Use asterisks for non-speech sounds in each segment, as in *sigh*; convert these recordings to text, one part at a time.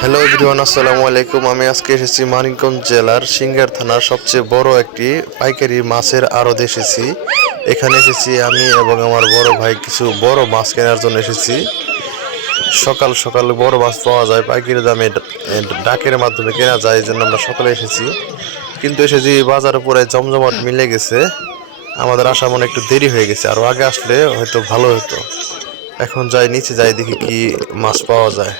Hello everyone আসসালামু আলাইকুম। আমি আজকে এসেছি মানিকগঞ্জ জেলার সিঙ্গার থানার সবচেয়ে বড় একটি পাইকারি মাছের আড়ত এসেছি। এখানে এসেছি আমি এবং আমার বড় ভাই কিছু বড় মাছ কেনার জন্য এসেছি। সকাল সকাল বড় মাছ পাওয়া যায় পাইকারি দামে ডাকের মাধ্যমে কেনা যায় এই জন্য আমরা সকালে এসেছি। কিন্তু এসেছি বাজারে পুরো জমজমাট মিলে গেছে। আমাদের আসা মনে একটু দেরি হয়ে গেছে। আরও আগে আসলে হয়তো ভালো হতো। এখন যাই নিচে যাই দেখি কি মাছ পাওয়া যায়।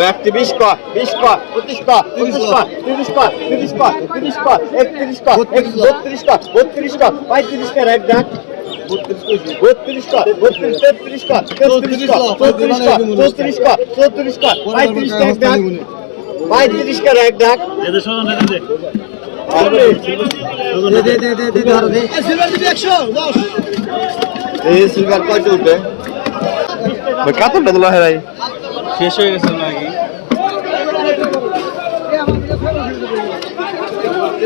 ব্যক্তি বিশ কর বিশ কর পঁচিশ কর পঁচিশ কর তিরিশ কর তিরিশ কর তিরিশ কর একত্রিশ কর বত্রিশ কর বত্রিশ কর পঁয়ত্রিশ কর এক ডাক বত্রিশ কর বত্রিশ তেত্রিশ কর তেত্রিশ কর চৌত্রিশ কর চৌত্রিশ কর চৌত্রিশ কর পঁয়ত্রিশ কর এক ডাক পঁয়ত্রিশ কর এক ডাক এই সিলভার কয়টা উঠবে কাতলটা তোলা হেরাই শেষ হয়ে গেছে নাকি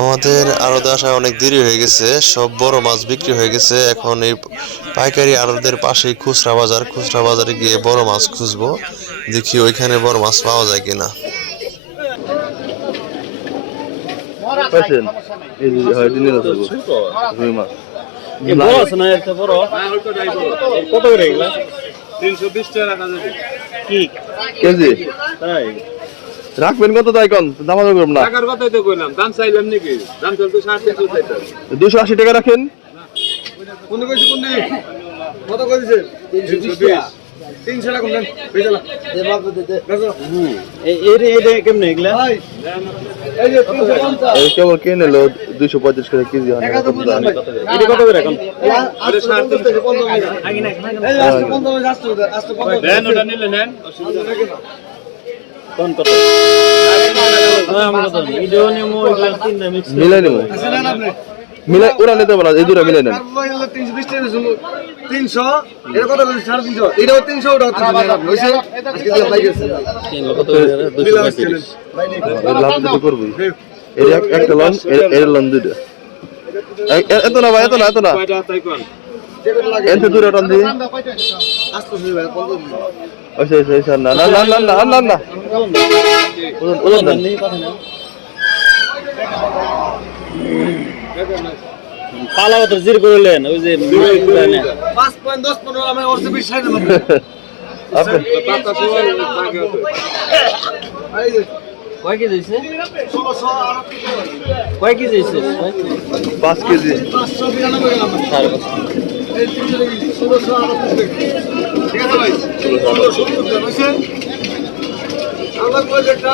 আমাদের আড়তে আসায় অনেক দেরি হয়ে গেছে সব বড় মাছ বিক্রি হয়ে গেছে। এখন এই পাইকারি আড়তের পাশেই খুচরা বাজার খুচরা বাজারে গিয়ে বড় মাছ খুঁজবো দেখি ওইখানে বড় মাছ পাওয়া যায় কিনা। কত করে কি? কেজি? তাই? রাখবেন কত তাই কন? দাম করব না। টাকার কথাই তো কইলাম দাম চাইলাম নাকি? দাম চলতে সাড়ে তিনশো চাইতাম দুশো আশি টাকা রাখেন। এটা এটা কেমনে এগুলা? এই কেবল কে নিল দুইশো পঁয়ত্রিশ করে কেজি হয় কত দাম? এটা কত করে এখন? আরে সাড়ে তিনশো। নেন ওটা নিলে নেন কোন কত হ্যাঁ, আমরা কত এটাও নেব এগুলা মিক্স মিলাই ওরা নিতে পারো এই দুটা মিলাই নেন তিনশো এটা তিনশো এটাও তিনশো ওটাও তিনশো কত করে দুশো পঁয়ত্রিশ এর লাভ দিতে করবই এর এক- একটা এত না ভাই এত না এত না কোন এতে দুটো টন ওইসে ওইসে ওইসে আর না না না না না না না। ওজন ওজন দেন। নেই পালা তো জির করলেন ওই যে পাঁচ পয়েন্ট দশ পনেরো আমি ওর বিশ ষাট *laughs* আপনি পাতা সবাই থাকে হতো। কয় কেজি হইছে? কয় কেজি হইছে? পাঁচ কেজি। সাড়ে পাঁচ ষোলোশো আটত্রিশ ঠিক আছে ভাই? ষোলো সত্তর আমরা একটা